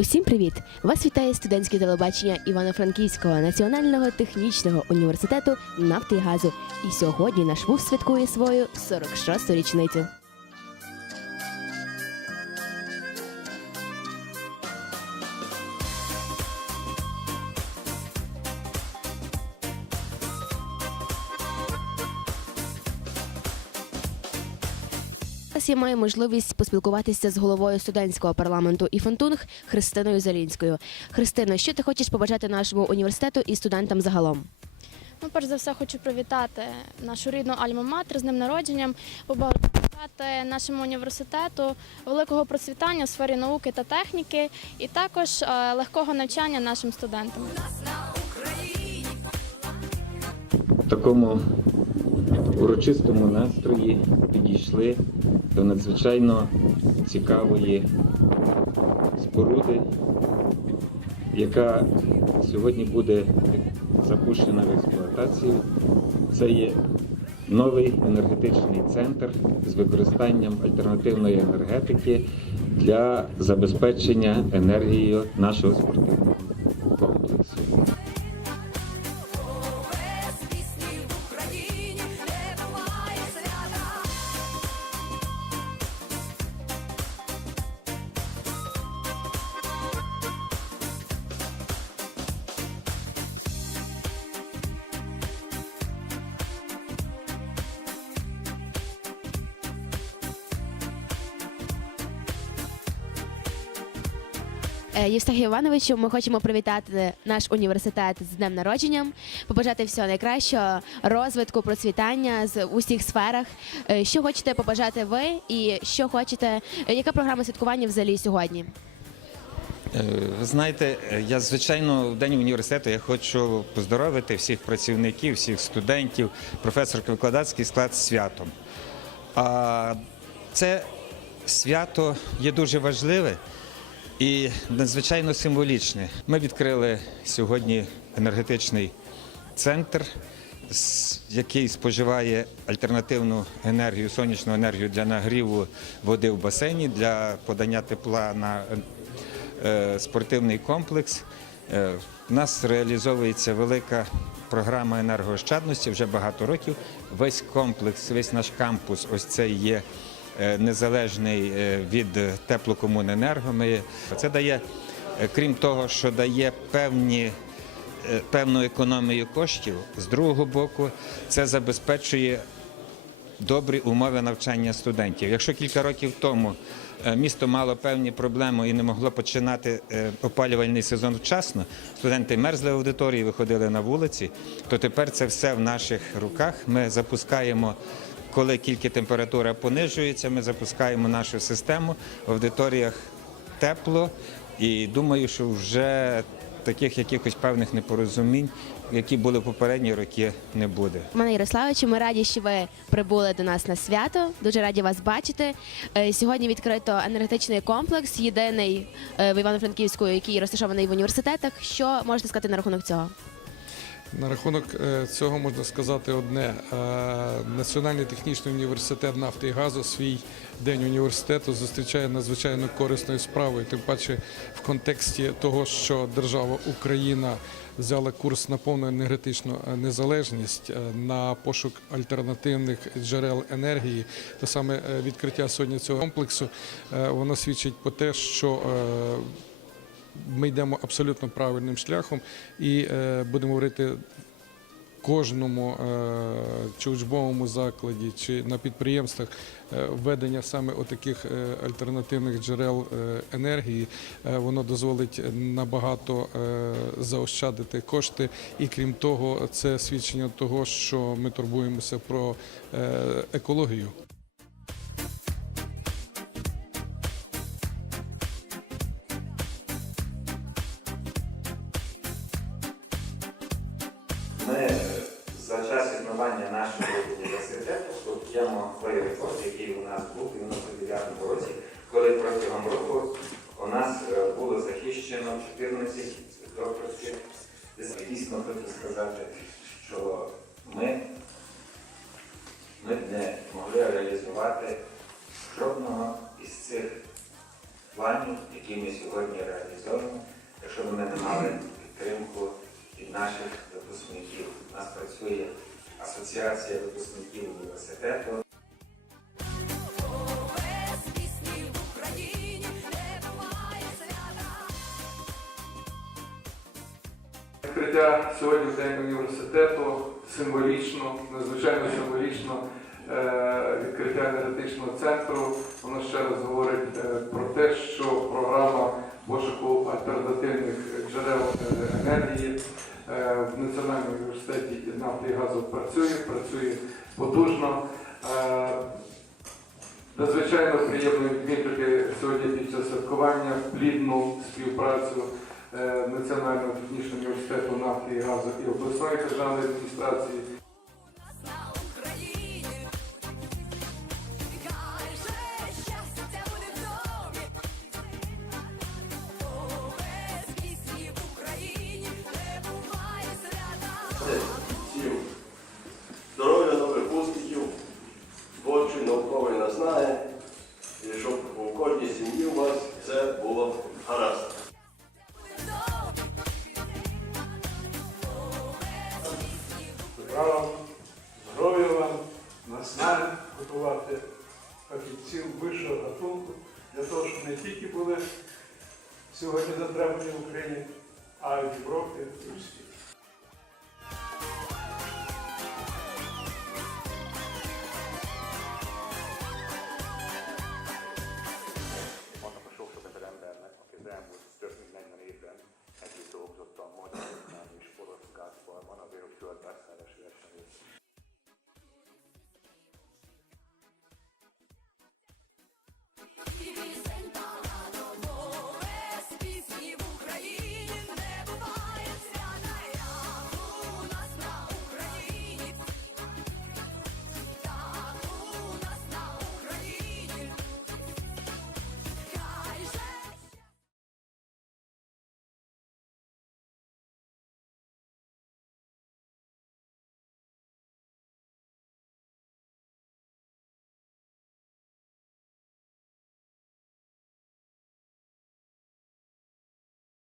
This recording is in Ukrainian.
Усім привіт! Вас вітає студентське телебачення Івано-Франківського національного технічного університету нафти і газу. І сьогодні наш вуз святкує свою 46-ту річницю. Зараз я маю можливість поспілкуватися з головою студентського парламенту і Фонтунг Христиною Залінською. Христино, що ти хочеш побажати нашому університету і студентам загалом? Ну, перш за все, хочу привітати нашу рідну Альма-Матер з днем народженням, побажати нашому університету великого процвітання у сфері науки та техніки, і також е, легкого навчання нашим студентам. В такому урочистому настрої підійшли до надзвичайно цікавої споруди, яка сьогодні буде запущена в експлуатацію. Це є новий енергетичний центр з використанням альтернативної енергетики для забезпечення енергією нашого спортивного комплексу. Євстахію Івановичу, ми хочемо привітати наш університет з днем народженням, побажати всього найкращого, розвитку, процвітання з усіх сферах. Е, Що хочете побажати ви, і що хочете, е, яка програма святкування взагалі сьогодні? Е, Ви знаєте, е, я звичайно в день університету я хочу поздоровити всіх працівників, всіх студентів, професорський викладацький склад з святом. А це свято є дуже важливе і надзвичайно символічне. Ми відкрили сьогодні енергетичний центр, який споживає альтернативну енергію, сонячну енергію для нагріву води в басейні, для подання тепла на е, спортивний комплекс. Е, У нас реалізовується велика програма енергоощадності вже багато років. Весь комплекс, весь наш кампус, ось це є е, незалежний е, від теплокомуненерго. Це дає, е, крім того, що дає певні е, певну економію коштів. З другого боку, це забезпечує добрі умови навчання студентів. Якщо кілька років тому е, місто мало певні проблеми і не могло починати е, опалювальний сезон вчасно, студенти мерзли в аудиторії, виходили на вулиці, то тепер це все в наших руках. Ми запускаємо. Коли тільки температура понижується, ми запускаємо нашу систему в аудиторіях тепло, і думаю, що вже таких якихось певних непорозумінь, які були попередні роки, не буде. Мене Ярославичу, ми раді, що ви прибули до нас на свято. Дуже раді вас бачити. Е, Сьогодні відкрито енергетичний комплекс, єдиний е, в Івано-Франківську, який розташований в університетах. Що можете сказати на рахунок цього? На рахунок е, цього можна сказати одне: Е, Національний технічний університет нафти і газу свій день університету зустрічає надзвичайно корисною справою. Тим паче в контексті того, що держава Україна взяла курс на повну енергетичну е, незалежність, на пошук альтернативних джерел енергії, то саме відкриття сьогодні цього комплексу воно свідчить про те, що ми йдемо абсолютно правильним шляхом і е, будемо говорити кожному е, чи учбовому закладі, чи на підприємствах е, введення саме отаких е, альтернативних джерел е, енергії, е, воно дозволить набагато е, заощадити кошти. І крім того, це свідчення того, що ми турбуємося про е, екологію. Той рекорд, який у нас був у 99 році, коли протягом року у нас е, було захищено 14 докторських. Дійсно хочу сказати, що ми, за часів існування нашого університету, спочатку той рекорд, який у нас був у 99 році, коли протягом року у нас було захищено 14 докторських. Дійсно хочу сказати, що ми, за часів існування нашого університету, спочатку той рекорд, який у нас був у 99 році, коли протягом року у нас було захищено 14 дисертацій. Дійсно хочу сказати, що ми ми не могли реалізувати жодного із цих планів, які ми сьогодні реалізовуємо, якщо б ми не мали підтримку від наших випускників. У нас працює асоціація випускників університету. Відкриття сьогодні в День університету символічно, надзвичайно символічно е, відкриття енергетичного центру. Воно ще раз говорить е, про те, що програма пошуку альтернативних джерел е, енергії в Національному університеті нафти і газу працює, працює потужно. Е, Надзвичайно приємно відмітити сьогодні під час святкування плідну співпрацю е, Національного технічного університету нафти і газу і обласної державної адміністрації. Всім здоров'я нових успіхів, творчої, наукової наснаги, і щоб у кожній сім'ї у вас все було гаразд. Добра здоров'я вам, наснаги готувати. Фахівців вищого гатунку. Для того, щоб не тільки були сьогодні затребувані в Україні, а й в Європі і в світі.